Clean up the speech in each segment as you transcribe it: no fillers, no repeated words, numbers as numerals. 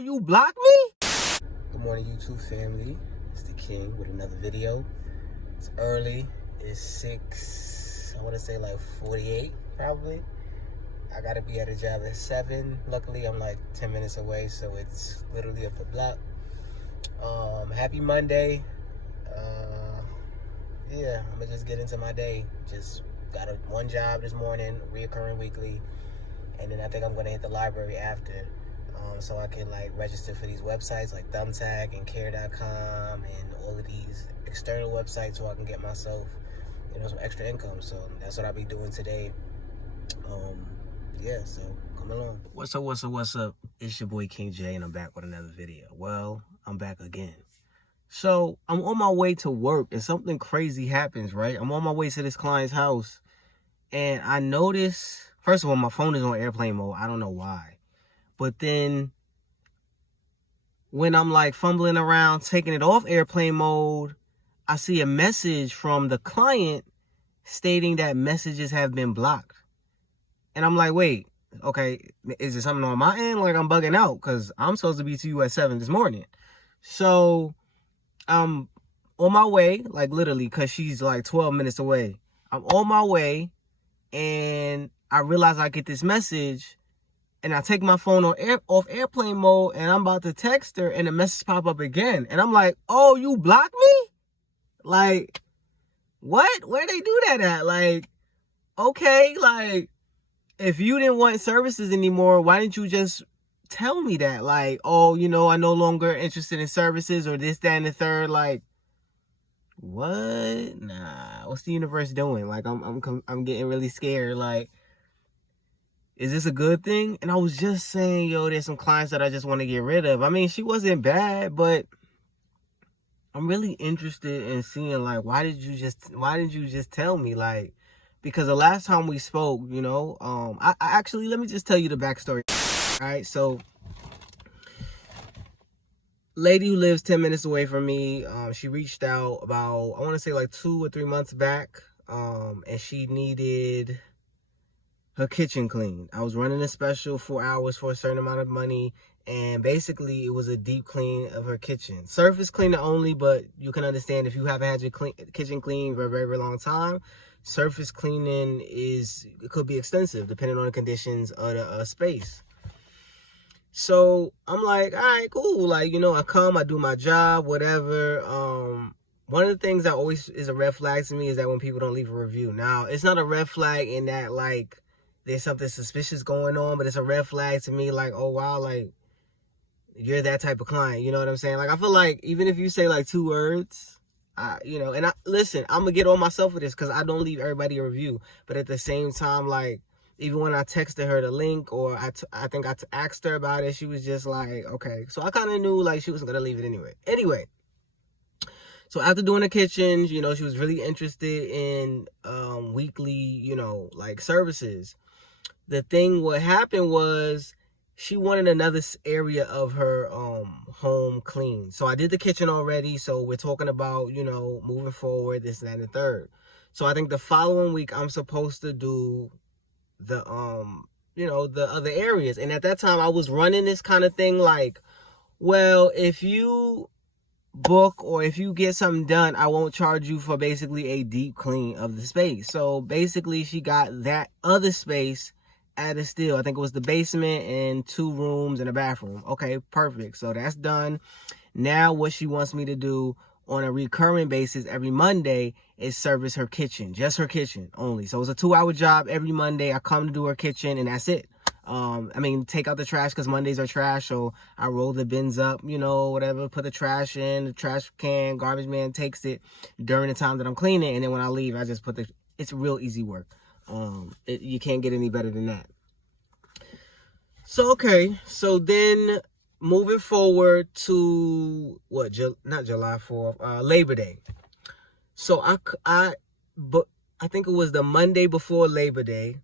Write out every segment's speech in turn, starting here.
you blocked me? Good morning, YouTube family. It's the King with another video. It's early. It's 6, I want to say like 48 probably. I got to be at a job at 7. Luckily, I'm like 10 minutes away, so it's literally up the block. Happy Monday. Yeah, I'm going to just get into my day. Just got one job this morning, reoccurring weekly. And then I think I'm going to hit the library after. So I can like register for these websites like Thumbtack and Care.com and all of these external websites so I can get myself, some extra income. So that's what I'll be doing today. Yeah, so come along. What's up? It's your boy King J, and I'm back with another video. Well, I'm back again. So I'm on my way to work and something crazy happens, right? I'm on my way to this client's house and I notice, first of all, my phone is on airplane mode. I don't know why. But then when I'm like fumbling around, taking it off airplane mode, I see a message from the client stating that messages have been blocked. And I'm like, wait, okay, is there something on my end? Like I'm bugging out because I'm supposed to be to you at 7 this morning. So I'm on my way, like literally, because she's like 12 minutes away. I'm on my way and I realize I get this message. And I take my phone off airplane mode and I'm about to text her and the message pop up again. And I'm like, oh, you blocked me? Like, what? Where they do that at? Like, okay, like, if you didn't want services anymore, why didn't you just tell me that? Like, oh, I'm no longer interested in services or this, that, and the third. Like, what? Nah, what's the universe doing? Like, I'm getting really scared. Like, is this a good thing? And I was just saying, there's some clients that I just want to get rid of. I mean, she wasn't bad, but I'm really interested in seeing, like, why didn't you just tell me? Like, because the last time we spoke, I actually, let me just tell you the backstory. All right, so lady who lives 10 minutes away from me, she reached out about, I want to say like 2 or 3 months back, and she needed her kitchen clean. I was running a special 4 hours for a certain amount of money, and basically it was a deep clean of her kitchen. Surface cleaner only, but you can understand if you haven't had your kitchen clean for a very, very long time, surface cleaning it could be extensive depending on the conditions of the space. So I'm like, all right, cool. Like, I come, I do my job, whatever. One of the things that always is a red flag to me is that when people don't leave a review. Now, it's not a red flag in that, like, there's something suspicious going on, but it's a red flag to me, like, oh, wow, like, you're that type of client, you know what I'm saying? Like, I feel like even if you say, like, 2 words, listen, I'm going to get on myself for this because I don't leave everybody a review. But at the same time, like, even when I texted her the link or I think I asked her about it, she was just like, okay. So I kind of knew, like, she wasn't going to leave it anyway. Anyway. So after doing the kitchen, she was really interested in weekly, like services. What happened was she wanted another area of her home clean. So I did the kitchen already. So we're talking about, moving forward, this, that, and the third. So I think the following week I'm supposed to do the the other areas. And at that time I was running this kind of thing like, well, if you book or if you get something done, I won't charge you for basically a deep clean of the space. So basically she got that other space at a steal. I think it was the basement and 2 rooms and a bathroom. Okay, perfect. So that's done. Now what she wants me to do on a recurring basis every Monday is service her kitchen, just her kitchen only. So it's a 2-hour job every Monday. I come to do her kitchen and that's it. Take out the trash because Mondays are trash. So I roll the bins up, whatever, put the trash in, the trash can, garbage man takes it during the time that I'm cleaning. And then when I leave, I just it's real easy work. You can't get any better than that. So, okay. So then moving forward to not July 4th, Labor Day. So I think it was the Monday before Labor Day.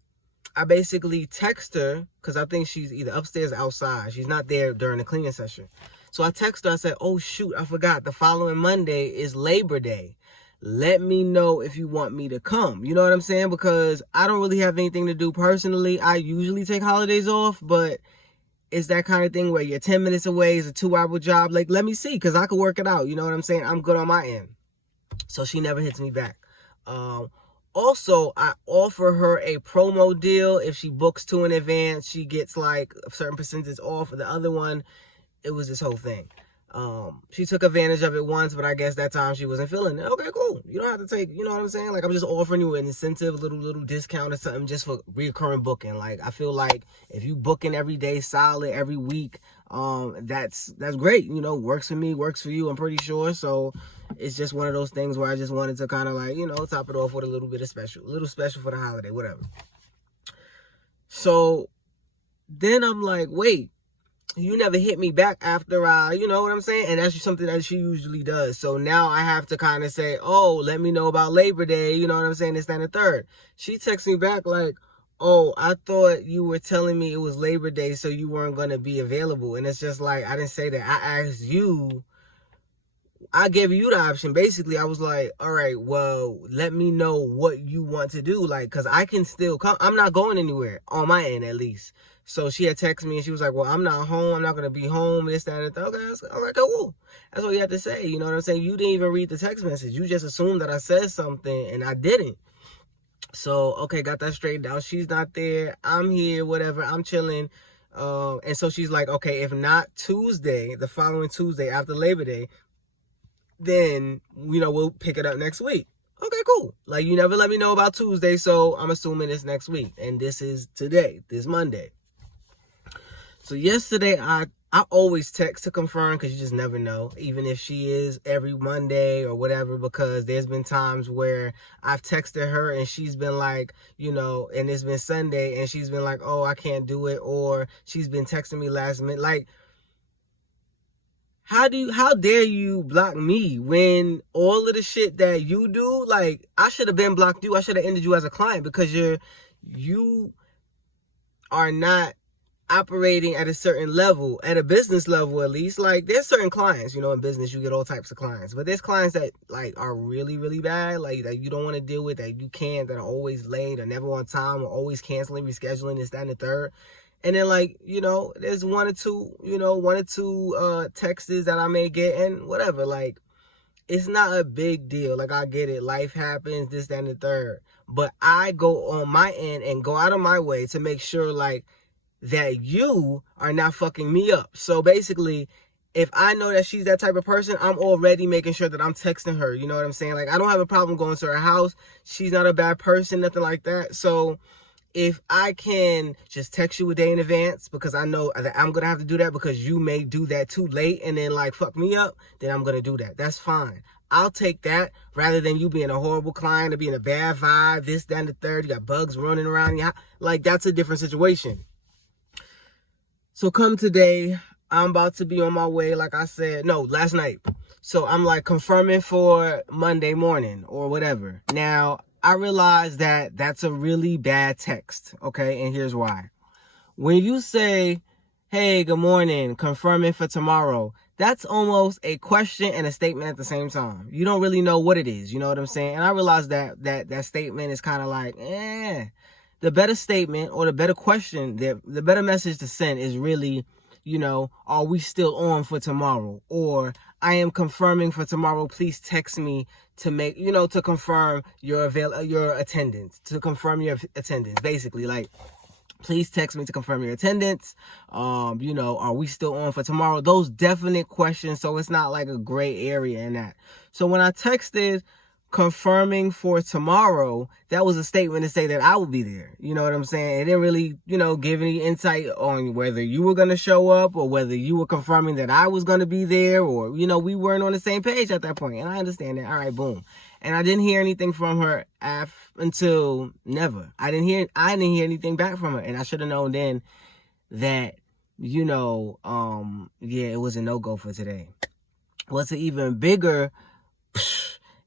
I basically text her because I think she's either upstairs or outside. She's not there during the cleaning session. So I text her. I said, oh, shoot, I forgot. The following Monday is Labor Day. Let me know if you want me to come. You know what I'm saying? Because I don't really have anything to do personally. I usually take holidays off, but it's that kind of thing where you're 10 minutes away, is a 2-hour job. Like, let me see, because I could work it out. You know what I'm saying? I'm good on my end. So she never hits me back. Also, I offer her a promo deal. If she books 2 in advance, she gets like a certain percentage off. The other one, it was this whole thing. She took advantage of it once, but I guess that time she wasn't feeling it. Okay, cool. You don't have to take, you know what I'm saying? Like, I'm just offering you an incentive, little discount or something just for recurring booking. Like, I feel like if you booking every day solid, every week, that's great. You know, works for me, works for you, I'm pretty sure. So it's just one of those things where I just wanted to kind of like, you know, top it off with a little bit of special, a little special for the holiday, whatever. So then I'm like, wait, you never hit me back after you know what I'm saying? And that's something that she usually does. So now I have to kind of say, oh, let me know about Labor Day. You know what I'm saying? This, that, and the third. She texts me back like, oh, I thought you were telling me it was Labor Day, so you weren't going to be available. And it's just like, I didn't say that. I asked you. I gave you the option. Basically, I was like, all right, well, let me know what you want to do. Like, because I can still come. I'm not going anywhere, on my end at least. So she had texted me and she was like, well, I'm not home. I'm not going to be home. This, that, and that. Okay, all right, cool. That's what you have to say. You know what I'm saying? You didn't even read the text message. You just assumed that I said something and I didn't. So, okay, got that straightened out. She's not there. I'm here, whatever. I'm chilling. And so she's like, okay, if not Tuesday, the following Tuesday after Labor Day, then, you know, we'll pick it up next week. Okay, cool. Like, you never let me know about Tuesday, so I'm assuming it's next week. And this is today, this Monday. So yesterday, I always text to confirm because you just never know, even if she is every Monday or whatever, because there's been times where I've texted her and she's been like, you know, and it's been Sunday and she's been like, oh, I can't do it. Or she's been texting me last minute. Like, how dare you block me when all of the shit that you do, like, I should have been blocked you. I should have ended you as a client because you are not operating at a certain level, at a business level at least. Like, there's certain clients, you know, in business you get all types of clients, but there's clients that like are really, really bad, like that you don't want to deal with, that you can't, that are always late or never on time or always canceling, rescheduling, this, that, and the third. And then, like, you know, there's one or two texts that I may get and whatever. Like, it's not a big deal. Like, I get it. Life happens, this, that, and the third. But I go on my end and go out of my way to make sure, like, that you are not fucking me up. So basically, if I know that she's that type of person, I'm already making sure that I'm texting her. You know what I'm saying? Like, I don't have a problem going to her house. She's not a bad person, nothing like that. So if I can just text you a day in advance because I know that I'm going to have to do that because you may do that too late and then like fuck me up, then I'm going to do that. That's fine. I'll take that rather than you being a horrible client or being a bad vibe, this, that, and the third. You got bugs running around. Like, that's a different situation. So come today, I'm about to be on my way, like I said. No, last night. So I'm like confirming for Monday morning or whatever. Now, I realize that that's a really bad text, okay? And here's why. When you say, hey, good morning, confirming for tomorrow, that's almost a question and a statement at the same time. You don't really know what it is, you know what I'm saying? And I realize that statement is kind of like, The better statement or the better question, the better message to send is really, you know, are we still on for tomorrow? Or I am confirming for tomorrow. Please text me to make, you know, to confirm your attendance, basically. Like, please text me to confirm your attendance. You know, are we still on for tomorrow? Those definite questions. So it's not like a gray area in that. So when I texted confirming for tomorrow, that was a statement to say that I will be there. You know what I'm saying? It didn't really, you know, give any insight on whether you were going to show up or whether you were confirming that I was going to be there, or, you know, we weren't on the same page at that point. And I understand that. All right, boom. And I didn't hear anything from her until never. I didn't hear anything back from her. And I should have known then that, you know, yeah, it was a no-go for today. What's an even bigger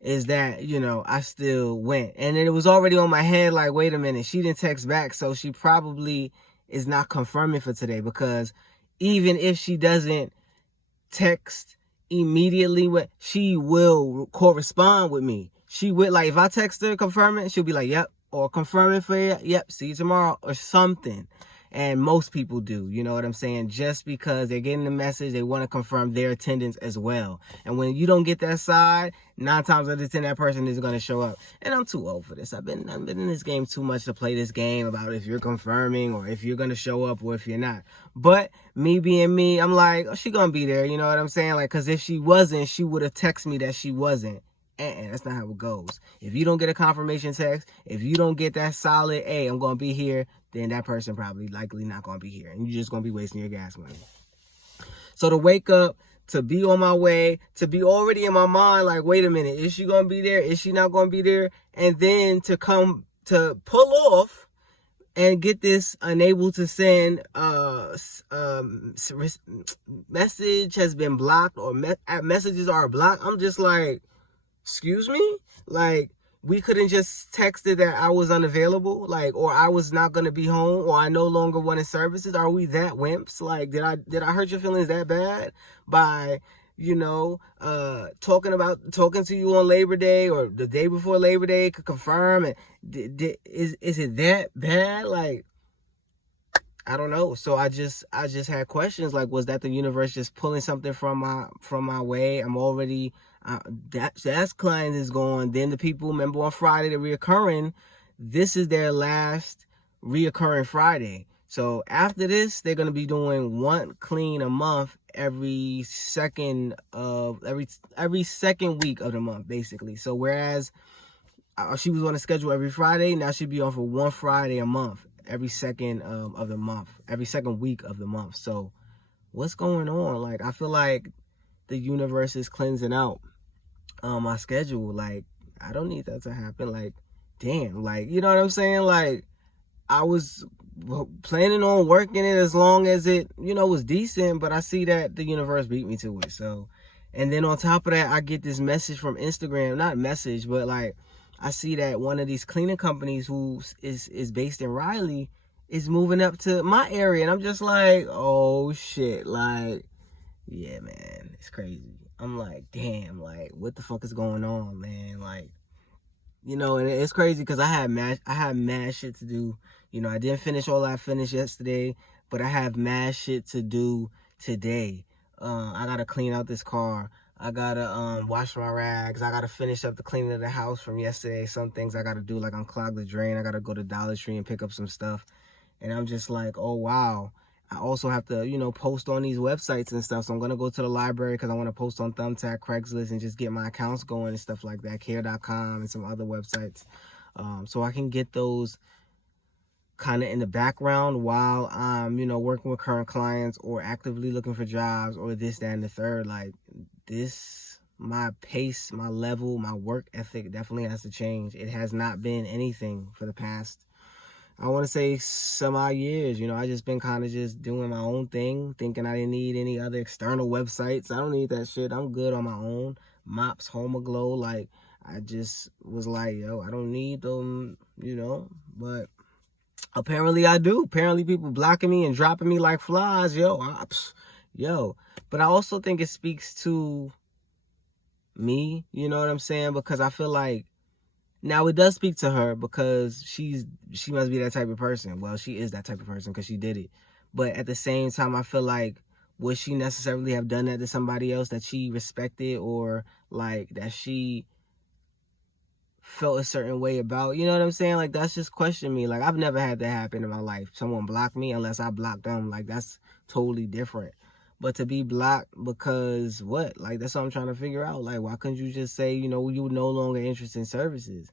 is that, you know, I still went. And then it was already on my head, like, wait a minute, she didn't text back, so she probably is not confirming for today, because even if she doesn't text immediately, she will correspond with me. She would, like, if I text her confirming, she'll be like, yep, or confirming for you, yep, see you tomorrow, or something. And most people do, you know what I'm saying? Just because they're getting the message, they want to confirm their attendance as well. And when you don't get that side, 9 times out of 10, that person is going to show up. And I'm too old for this. I've been in this game too much to play this game about if you're confirming or if you're going to show up or if you're not. But me being me, I'm like, oh, she going to be there. You know what I'm saying? Like, because if she wasn't, she would have texted me that she wasn't. And that's not how it goes. If you don't get a confirmation text, if you don't get that solid, hey, I'm going to be here, then that person probably likely not going to be here. And you're just going to be wasting your gas money. So to wake up, to be on my way, to be already in my mind, like, wait a minute, is she going to be there? Is she not going to be there? And then to come to pull off and get this unable to send message has been blocked or messages are blocked. I'm just like, excuse me? Like, we couldn't just texted that I was unavailable, like, or I was not going to be home, or I no longer wanted services. Are we that wimps? Like, did I hurt your feelings that bad by, you know, talking to you on Labor Day or the day before Labor Day to confirm? And is it that bad? Like, I don't know. So I just had questions like, was that the universe just pulling something from my way? I'm already that's client is gone. Then the people, remember on Friday, the reoccurring, this is their last reoccurring Friday. So after this, they're gonna be doing one clean a month every second week of the month, basically. So whereas she was on a schedule every Friday, now she'll be on for one Friday a month, every second of the month, every second week of the month. So what's going on? Like, I feel like the universe is cleansing out my schedule. Like, I don't need that to happen. Like, damn, like, you know what I'm saying? Like, I was planning on working it as long as it, you know, was decent, but I see that the universe beat me to it. So, and then on top of that, I get this message from Instagram, not message, but like, I see that one of these cleaning companies who is based in Raleigh is moving up to my area. And I'm just like, oh shit. Like, yeah, man, it's crazy. I'm like, damn, like, what the fuck is going on, man? Like, you know, and it's crazy because I had mad shit to do. You know, I didn't finish all I finished yesterday, but I have mad shit to do today. I gotta clean out this car. I gotta wash my rags. I gotta finish up the cleaning of the house from yesterday. Some things I gotta do, like unclog the drain. I gotta go to Dollar Tree and pick up some stuff. And I'm just like, oh wow. I also have to, you know, post on these websites and stuff. So I'm gonna go to the library because I want to post on Thumbtack, Craigslist, and just get my accounts going and stuff like that. Care.com and some other websites, so I can get those kind of in the background while I'm, you know, working with current clients or actively looking for jobs or this, that, and the third. Like, this, my pace, my level, my work ethic definitely has to change. It has not been anything for the past, I want to say, some odd years. You know, I just been kind of just doing my own thing, thinking I didn't need any other external websites. I don't need that shit. I'm good on my own. Mops, Homoglow, like, I just was like, yo, I don't need them, you know, but apparently I do. Apparently people blocking me and dropping me like flies, yo. But I also think it speaks to me, you know what I'm saying? Because I feel like, now it does speak to her because she must be that type of person. Well, she is that type of person because she did it. But at the same time, I feel like, would she necessarily have done that to somebody else that she respected or like that she felt a certain way about? You know what I'm saying? Like, that's just question me. Like, I've never had that happen in my life. Someone blocked me unless I blocked them. Like, that's totally different. But to be blocked because what? Like, that's what I'm trying to figure out. Like, why couldn't you just say, you know, you no longer interested in services?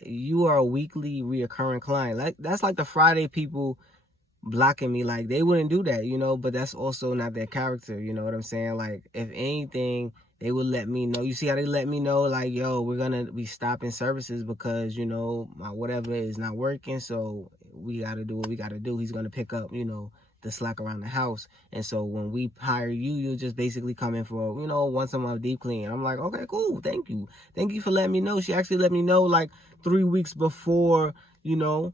You are a weekly reoccurring client. Like, that's like the Friday people blocking me. Like, they wouldn't do that, you know, but that's also not their character. You know what I'm saying? Like, if anything, they would let me know. You see how they let me know, like, yo, we're going to be stopping services because, you know, my whatever is not working. So we got to do what we got to do. He's going to pick up, you know, the slack around the house. And so when we hire you, you'll just basically come in for, you know, once a month deep clean. I'm like, okay, cool. Thank you for letting me know. She actually let me know like 3 weeks before, you know,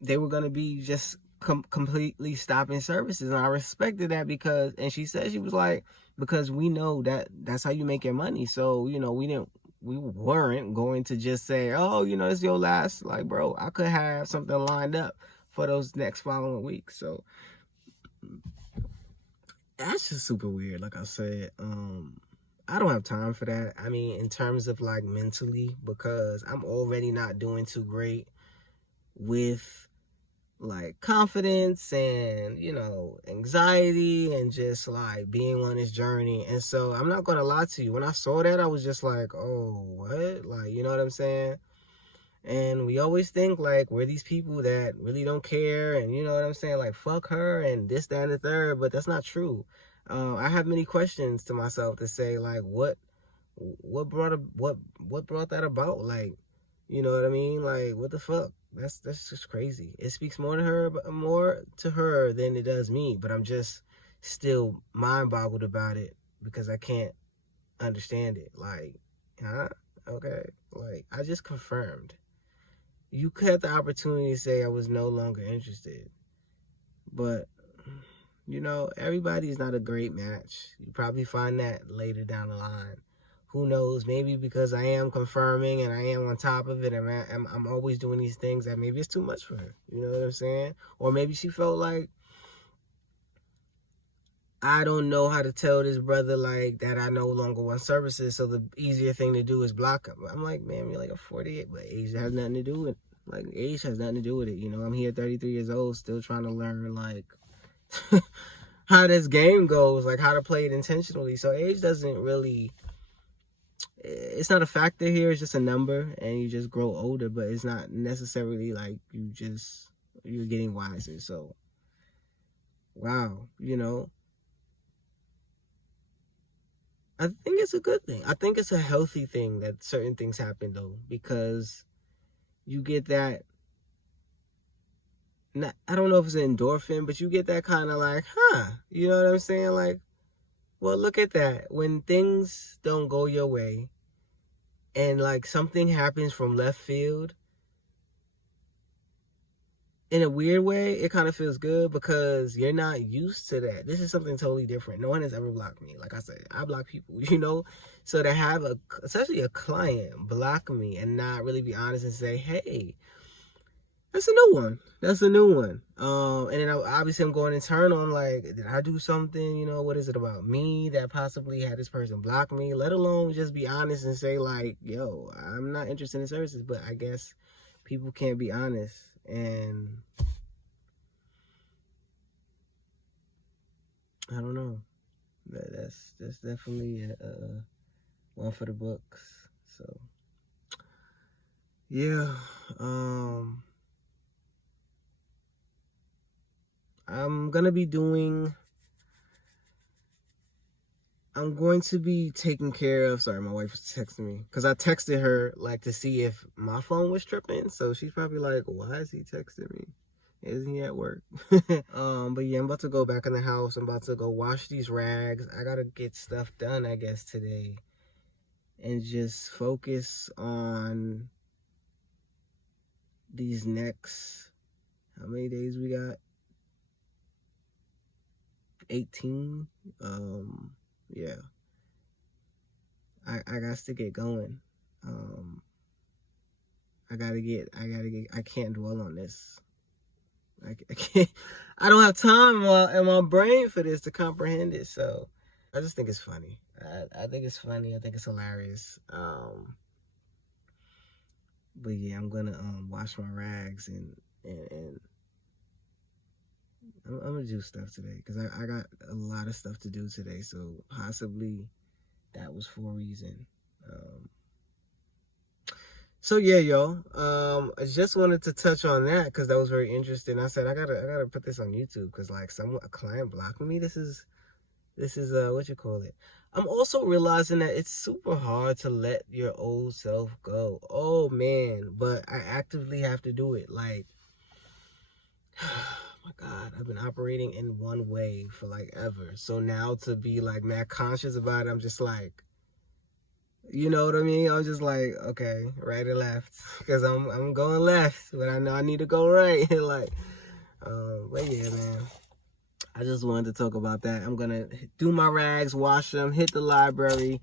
they were going to be just completely stopping services. And I respected that because, and she said, she was like, because we know that that's how you make your money. So, you know, we weren't going to just say, oh, you know, it's your last. Like, bro, I could have something lined up for those next following weeks. So that's just super weird. Like I said, I don't have time for that. I mean, in terms of like mentally, because I'm already not doing too great with like confidence and, you know, anxiety and just like being on this journey. And so I'm not gonna lie to you, when I saw that, I was just like, oh, what? Like, you know what I'm saying? And we always think like we're these people that really don't care, and you know what I'm saying, like fuck her and this, that, and the third. But that's not true. I have many questions to myself to say like, what brought that about? Like, you know what I mean? Like, what the fuck? That's just crazy. It speaks more to her than it does me. But I'm just still mind boggled about it because I can't understand it. Like, huh? Okay. Like, I just confirmed. You had the opportunity to say I was no longer interested. But, you know, everybody's not a great match. You probably find that later down the line. Who knows? Maybe because I am confirming and I am on top of it, and I'm always doing these things, that maybe it's too much for her. You know what I'm saying? Or maybe she felt like, I don't know how to tell this brother like that I no longer want services, so the easier thing to do is block him. I'm like, man, you're like a 48, but age has nothing to do with it. Like, age has nothing to do with it. You know, I'm here 33 years old, still trying to learn, like, how this game goes, like, how to play it intentionally. So age doesn't really, it's not a factor here. It's just a number, and you just grow older, but it's not necessarily like you're getting wiser. So, wow, you know, I think it's a good thing. I think it's a healthy thing that certain things happen, though, because you get that, I don't know if it's an endorphin, but you get that kind of like, you know what I'm saying? Like, well, look at that. When things don't go your way and like something happens from left field, in a weird way, it kind of feels good because you're not used to that. This is something totally different. No one has ever blocked me. Like I said, I block people, you know? So to have especially a client block me and not really be honest and say, hey, that's a new one. That's a new one. And then obviously I'm going internal. I'm like, did I do something? You know, what is it about me that possibly had this person block me? Let alone just be honest and say like, yo, I'm not interested in services. But I guess people can't be honest. And I don't know. That's definitely one for the books. So yeah. I'm going to be taking care of, sorry, my wife was texting me, because I texted her, like, to see if my phone was tripping, so she's probably like, why is he texting me? Isn't he at work? But yeah, I'm about to go back in the house. I'm about to go wash these rags. I gotta get stuff done, I guess, today, and just focus on these next, how many days we got? 18. Yeah, I got to get going. I can't dwell on this. I can't, I don't have time in my brain for this to comprehend it. So I just think it's funny. I think it's funny. I think it's hilarious. But yeah, I'm gonna wash my rags and I'm gonna do stuff today because I got a lot of stuff to do today. So possibly that was for a reason. So yeah, y'all. I just wanted to touch on that because that was very interesting. I said I gotta put this on YouTube because like a client blocking me. This is what you call it. I'm also realizing that it's super hard to let your old self go. Oh man, but I actively have to do it. Like, oh my God, I've been operating in one way for like ever. So now to be like mad conscious about it, I'm just like, you know what I mean? I'm just like, okay, right or left, because I'm going left, but I know I need to go right. Like, but yeah, man, I just wanted to talk about that. I'm gonna do my rags, wash them, hit the library,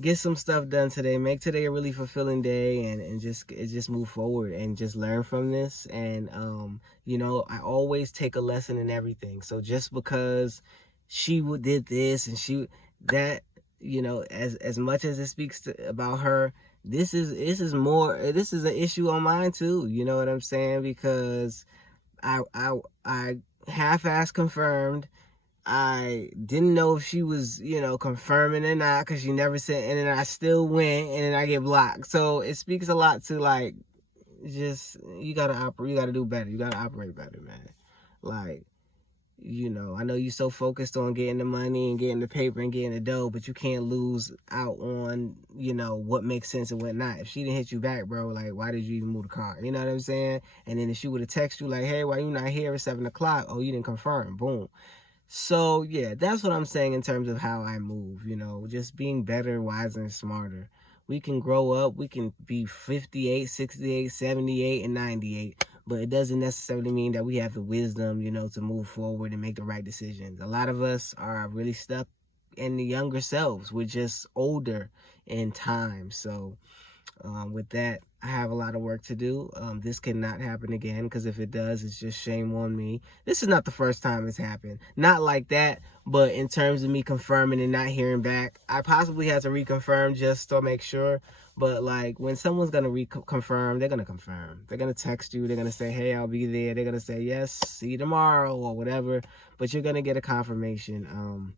get some stuff done today. Make today a really fulfilling day, and just move forward and just learn from this. And you know, I always take a lesson in everything. So just because she did this and that, you know, as much as it speaks about her, this is an issue on mine too. You know what I'm saying? Because I half-ass confirmed. I didn't know if she was, you know, confirming or not, because she never said, and then I still went, and then I get blocked. So it speaks a lot to, like, just, you gotta do better. You gotta operate better, man. Like, you know, I know you're so focused on getting the money and getting the paper and getting the dough, but you can't lose out on, you know, what makes sense and what not. If she didn't hit you back, bro, like, why did you even move the car? You know what I'm saying? And then if she would have texted you like, hey, why you not here at 7 o'clock? Oh, you didn't confirm. Boom. So, yeah, that's what I'm saying in terms of how I move, you know, just being better, wiser, and smarter. We can grow up. We can be 58, 68, 78, and 98. But it doesn't necessarily mean that we have the wisdom, you know, to move forward and make the right decisions. A lot of us are really stuck in the younger selves. We're just older in time. So with that, I have a lot of work to do. This cannot happen again, because if it does, it's just shame on me. This is not the first time it's happened. Not like that, but in terms of me confirming and not hearing back, I possibly had to reconfirm just to make sure. But like, when someone's gonna reconfirm, they're gonna confirm. They're gonna text you. They're gonna say, hey, I'll be there. They're gonna say, yes, see you tomorrow, or whatever. But you're gonna get a confirmation,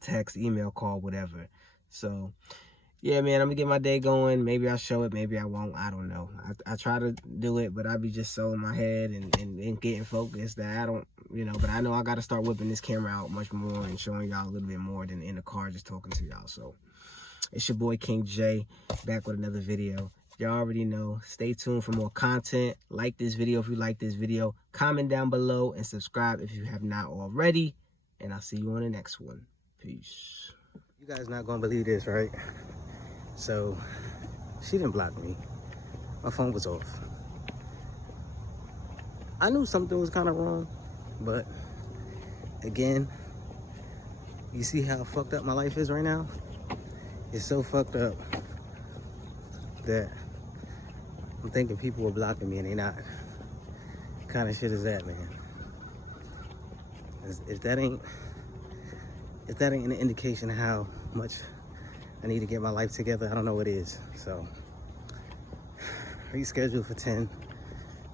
text, email, call, whatever. So yeah, man, I'm gonna get my day going. Maybe I'll show it, maybe I won't. I don't know. I try to do it, but I be just so in my head and getting focused that I don't, you know, but I know I gotta start whipping this camera out much more and showing y'all a little bit more than in the car just talking to y'all. So it's your boy King J, back with another video. Y'all already know. Stay tuned for more content. Like this video if you like this video. Comment down below and subscribe if you have not already. And I'll see you on the next one. Peace. You guys not gonna believe this, right? So, she didn't block me. My phone was off. I knew something was kind of wrong, but again, you see how fucked up my life is right now? It's so fucked up that I'm thinking people are blocking me and they not. What kind of shit is that, man? If that ain't an indication of how much I need to get my life together, I don't know what is. So, rescheduled for 10.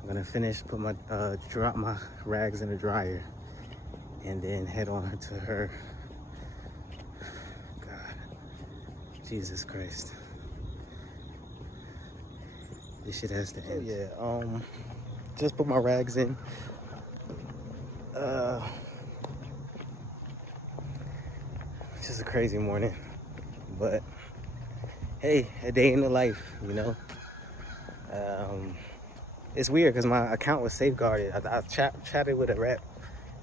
I'm gonna finish, drop my rags in the dryer, and then head on to her. God, Jesus Christ. This shit has to end. Yeah, just put my rags in. Just a crazy morning. But hey, a day in the life, you know. It's weird because my account was safeguarded. I chatted with a rep,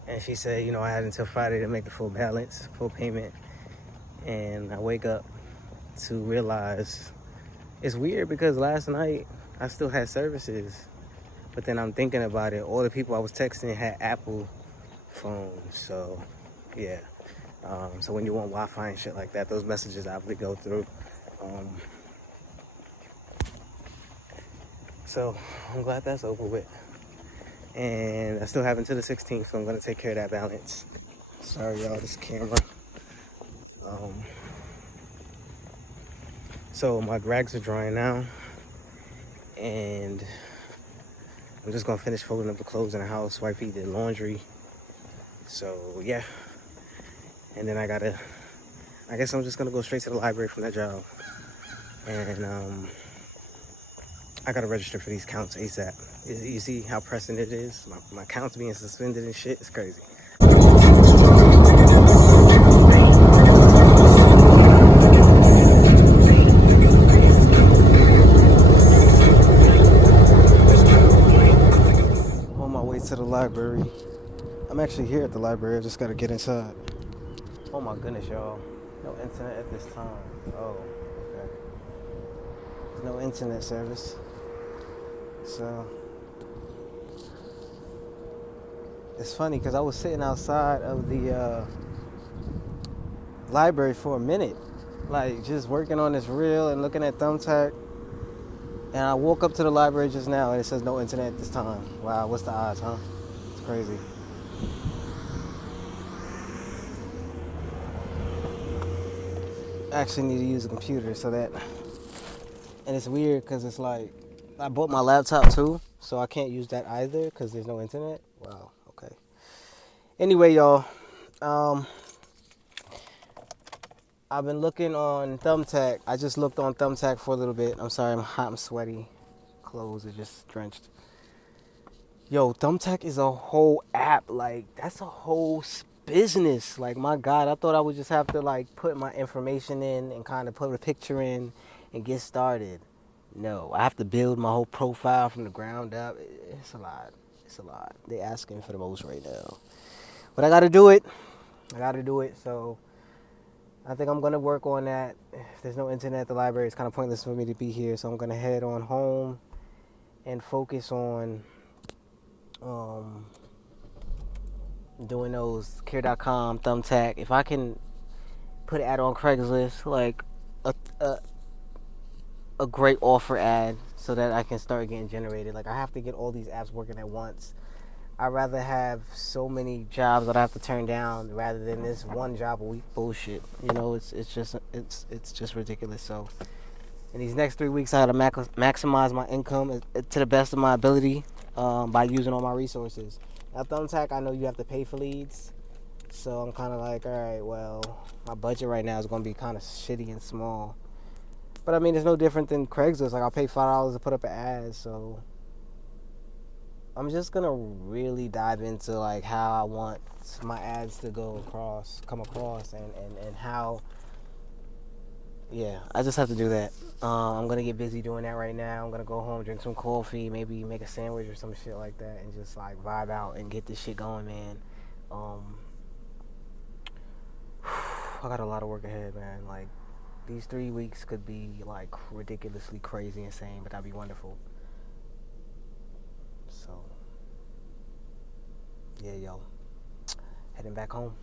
and she said, you know, I had until Friday to make the full balance, full payment. And I wake up to realize it's weird because last night I still had services, but then I'm thinking about it. All the people I was texting had Apple phones, so yeah. So when you want Wi-Fi and shit like that, those messages obviously go through. So I'm glad that's over with. And I still have until the 16th, so I'm gonna take care of that balance. Sorry y'all, this camera. So my rags are drying now, and I'm just gonna finish folding up the clothes in the house. Wifey did laundry. So yeah. And then I guess I'm just gonna go straight to the library from that job. And I gotta register for these counts ASAP. You see how pressing it is? My counts being suspended and shit, it's crazy. On my way to the library. I'm actually here at the library, I just gotta get inside. Oh my goodness, y'all. No internet at this time. Oh, okay. There's no internet service. So, it's funny because I was sitting outside of the library for a minute, Like, just working on this reel and looking at Thumbtack. And I woke up to the library just now and it says no internet this time. Wow, what's the odds, huh? It's crazy. I actually need to use a computer so that. And it's weird because it's like, I bought my laptop too, so I can't use that either because there's no internet. Wow, okay. Anyway, y'all, I've been looking on Thumbtack. I just looked on Thumbtack for a little bit. I'm sorry, I'm hot, I'm sweaty. Clothes are just drenched. Yo, Thumbtack is a whole app. Like, that's a whole business. Like, my God, I thought I would just have to, like, put my information in and kind of put a picture in and get started. No, I have to build my whole profile from the ground up. It's a lot. It's a lot. They asking for the most right now. But I got to do it. So I think I'm going to work on that. If there's no internet at the library, it's kind of pointless for me to be here. So I'm going to head on home and focus on doing those Care.com, Thumbtack. If I can put an ad on Craigslist, like a great offer ad, so that I can start getting generated. Like, I have to get all these apps working at once. I'd rather have so many jobs that I have to turn down rather than this one job a week bullshit. You know, it's just ridiculous. So in these next 3 weeks, I got to maximize my income to the best of my ability by using all my resources. Now, Thumbtack, I know you have to pay for leads. So I'm kind of like, all right, well, my budget right now is going to be kind of shitty and small. But I mean, it's no different than Craigslist. Like, I'll pay $5 to put up an ad. So I'm just going to really dive into, like, how I want my ads to come across and how, yeah, I just have to do that. I'm going to get busy doing that right now. I'm going to go home, drink some coffee, maybe make a sandwich or some shit like that, and just, like, vibe out and get this shit going, man. I got a lot of work ahead, man. Like, these 3 weeks could be, like, ridiculously crazy insane, but that'd be wonderful. So, yeah, yo. Heading back home.